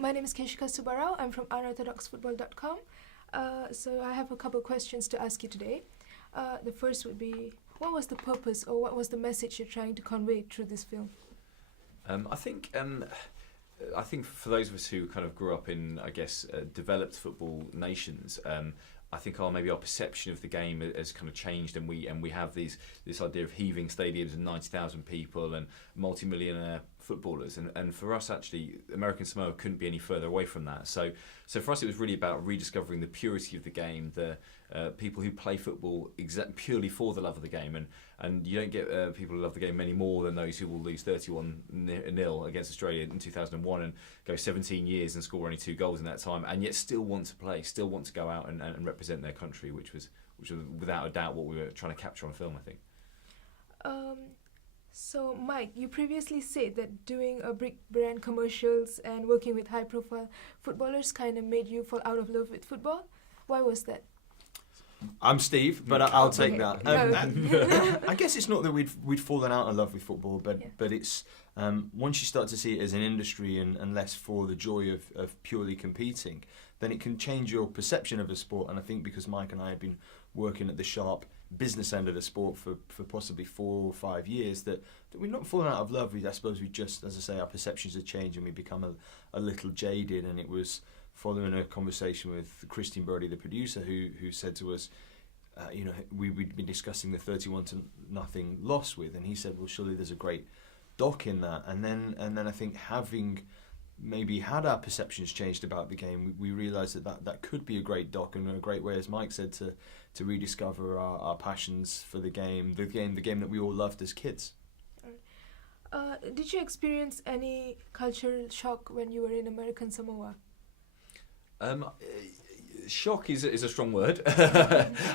My name is Keshika Subbarao. I'm from Unorthodoxfootball.com. So I have a couple questions to ask you today. The first would be, what was the purpose or what was the message you're trying to convey through this film? I think for those of us who kind of grew up in, I guess, developed football nations, I think maybe our perception of the game has kind of changed, and we have this idea of heaving stadiums and 90,000 people and multi-millionaire footballers, and for us actually American Samoa couldn't be any further away from that. So for us it was really about rediscovering the purity of the game, the people who play football purely for the love of the game, and you don't get people who love the game any more than those who will lose 31-0 against Australia in 2001 and go 17 years and score only 2 goals in that time, and yet still want to play, still want to go out and represent their country, which was without a doubt what we were trying to capture on film, I think. So Mike, you previously said that doing big brand commercials and working with high-profile footballers kind of made you fall out of love with football. Why was that? I'm Steve, but I'll take that. No. I guess it's not that we'd fallen out of love with football, but it's once you start to see it as an industry and less for the joy of purely competing, then it can change your perception of a sport. And I think because Mike and I have been working at the sharp business end of the sport for possibly 4 or 5 years, that we're not falling out of love. I suppose we just, as I say, our perceptions have changed and we become a little jaded. And it was following a conversation with Christine Brody, the producer, who said to us, we'd been discussing the 31-0 loss with, and he said, well, surely there's a great doc in that. And then I think having maybe had our perceptions changed about the game, we realised that could be a great doc and a great way, as Mike said, to rediscover our passions for the game that we all loved as kids. Did you experience any cultural shock when you were in American Samoa? Shock is a strong word.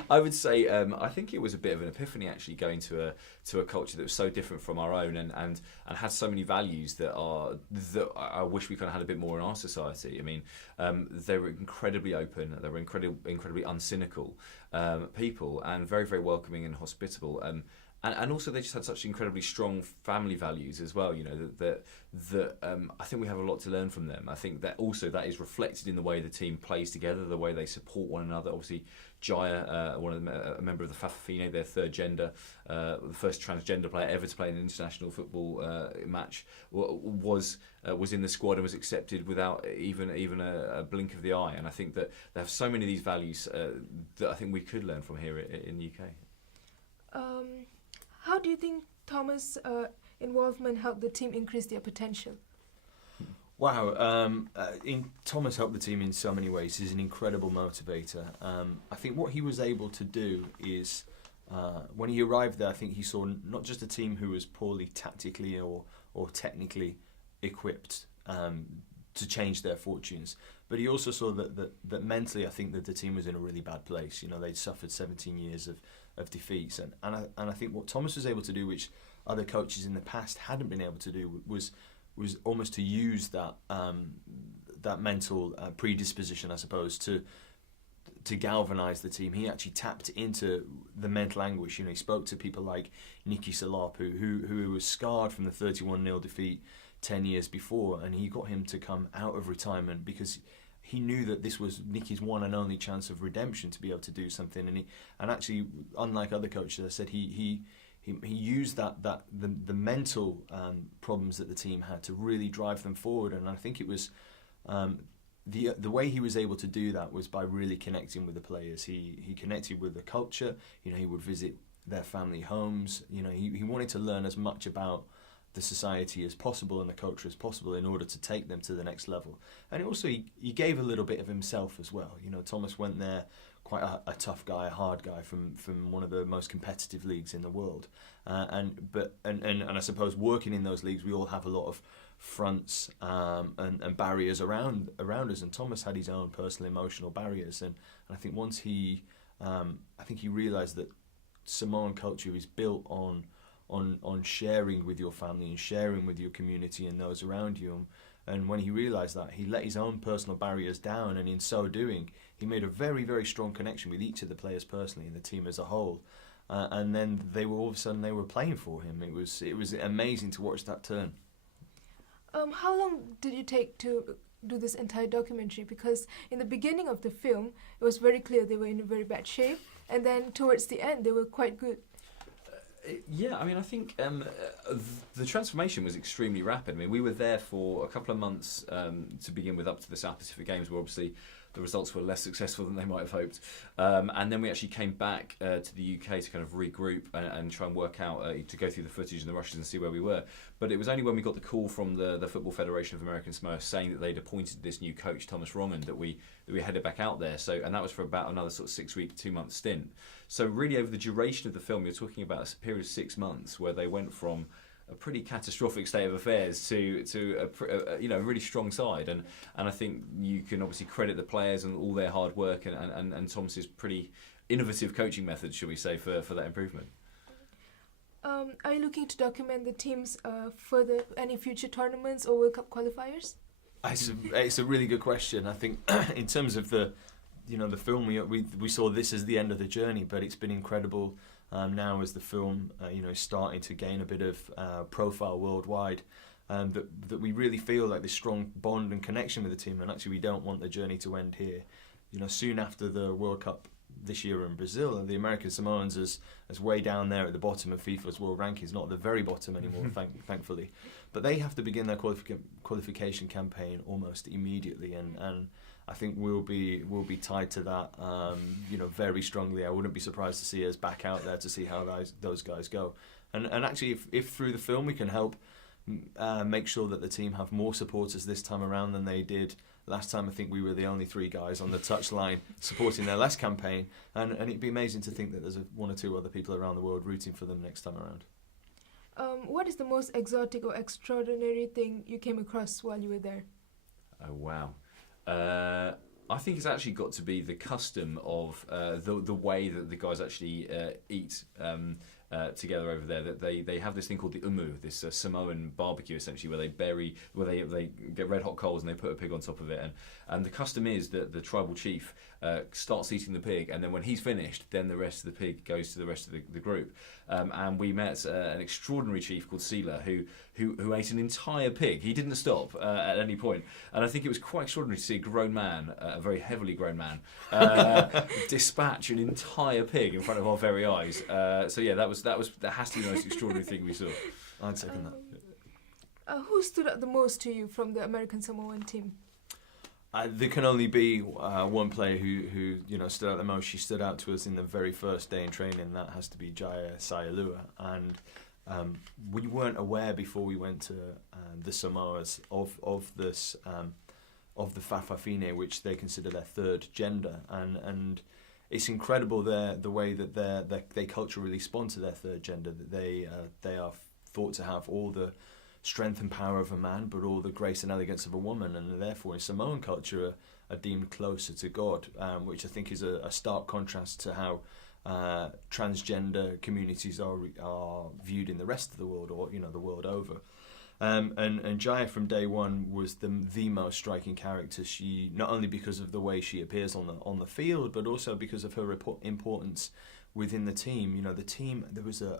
I would say I think it was a bit of an epiphany actually, going to a culture that was so different from our own and had so many values that I wish we kind of had a bit more in our society. I mean, they were incredibly open, they were incredibly uncynical people, and very, very welcoming and hospitable. And also they just had such incredibly strong family values as well, that I think we have a lot to learn from them. I think that also that is reflected in the way the team plays together, the way they support one another. Obviously, Jaya, a member of the Fafafine, their third gender, the first transgender player ever to play in an international football match, was in the squad and was accepted without even a blink of the eye. And I think that they have so many of these values that I think we could learn from here in the UK. How do you think Thomas' involvement helped the team increase their potential? Wow, Thomas helped the team in so many ways. He's an incredible motivator. I think what he was able to do is, when he arrived there, I think he saw not just a team who was poorly tactically or technically equipped to change their fortunes, but he also saw that mentally, I think that the team was in a really bad place. They'd suffered 17 years of defeats, and I think what Thomas was able to do, which other coaches in the past hadn't been able to do, was almost to use that mental predisposition, I suppose, to galvanise the team. He actually tapped into the mental anguish. He spoke to people like Nicky Salapu, who was scarred from the 31-0 defeat 10 years before, and he got him to come out of retirement because he knew that this was Nicky's one and only chance of redemption to be able to do something. And actually, unlike other coaches, I said he used the mental problems that the team had to really drive them forward. And I think it was the way he was able to do that was by really connecting with the players. He connected with the culture. He would visit their family homes. He wanted to learn as much about the society as possible and the culture as possible in order to take them to the next level. And also he gave a little bit of himself as well. Thomas went there quite a tough guy, a hard guy from one of the most competitive leagues in the world. And I suppose working in those leagues, we all have a lot of fronts and barriers around us. And Thomas had his own personal emotional barriers. And I think once he realised that Samoan culture is built on sharing with your family and sharing with your community and those around you. And when he realised that, he let his own personal barriers down, and in so doing, he made a very, very strong connection with each of the players personally and the team as a whole. And then all of a sudden they were playing for him. It was amazing to watch that turn. How long did you take to do this entire documentary? Because in the beginning of the film, it was very clear they were in a very bad shape, and then towards the end, they were quite good. Yeah, I mean, I think the transformation was extremely rapid. I mean, we were there for a couple of months to begin with, up to the South Pacific Games, where obviously the results were less successful than they might have hoped. And then we actually came back to the UK to kind of regroup and try and work out, to go through the footage and the rushes and see where we were. But it was only when we got the call from the Football Federation of American Samoa saying that they'd appointed this new coach, Thomas Rongen, that we headed back out there. So, and that was for about another sort of 6-week, 2-month stint. So really over the duration of the film, you're talking about a period of 6 months where they went from a pretty catastrophic state of affairs to a really strong side, and I think you can obviously credit the players and all their hard work and Thomas's pretty innovative coaching methods, shall we say, for that improvement. Are you looking to document the teams for any future tournaments or World Cup qualifiers? It's a really good question. I think in terms of the film, we saw this as the end of the journey, but it's been incredible. Now as the film is starting to gain a bit of profile worldwide, that we really feel like this strong bond and connection with the team, and actually we don't want the journey to end here. Soon after the World Cup this year in Brazil, and the American Samoans as way down there at the bottom of FIFA's world rankings, not at the very bottom anymore, thankfully, but they have to begin their qualification campaign almost immediately, and I think we'll be tied to that, very strongly. I wouldn't be surprised to see us back out there to see how those guys go. And actually, if through the film we can help make sure that the team have more supporters this time around than they did last time. I think we were the only 3 guys on the touchline supporting their last campaign, and it'd be amazing to think that there's 1 or 2 other people around the world rooting for them next time around. What is the most exotic or extraordinary thing you came across while you were there? Oh wow. I think it's actually got to be the custom of the way that the guys actually eat together over there. That they have this thing called the umu, this Samoan barbecue essentially, where they get red hot coals and they put a pig on top of it, and the custom is that the tribal chief starts eating the pig, and then when he's finished, then the rest of the pig goes to the rest of the group. And we met an extraordinary chief called Sila who ate an entire pig. He didn't stop at any point, and I think it was quite extraordinary to see a grown man, a very heavily grown man, dispatch an entire pig in front of our very eyes. So yeah, that has to be the most extraordinary thing we saw. I'd second that. Who stood out the most to you from the American Samoan team? There can only be one player who stood out the most. She stood out to us in the very first day in training. That has to be Jaya Sayalua. And we weren't aware before we went to the Samoas of this of the Fa'afafine, which they consider their 3rd gender. And it's incredible the way that they culturally respond to their 3rd gender. That they are thought to have all the strength and power of a man, but all the grace and elegance of a woman, and therefore in Samoan culture are deemed closer to God, which I think is a stark contrast to how transgender communities are viewed in the rest of the world, or the world over. And Jaya from day one was the most striking character. She, not only because of the way she appears on the field, but also because of her importance within the team. The team, there was a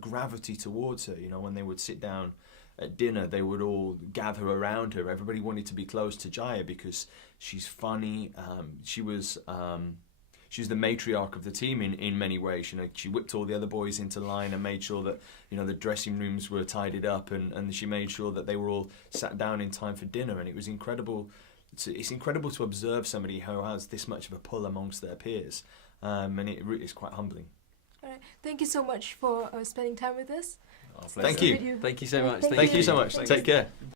gravity towards her. When they would sit down at dinner, they would all gather around her. Everybody wanted to be close to Jaya because she's funny. She was the matriarch of the team in many ways. She whipped all the other boys into line and made sure that the dressing rooms were tidied up, and she made sure that they were all sat down in time for dinner. And it was incredible. It's incredible to observe somebody who has this much of a pull amongst their peers, and it's quite humbling. All right. Thank you so much for spending time with us. Thank you. Thank you so much. Thank Thank you so much. Thank Take care.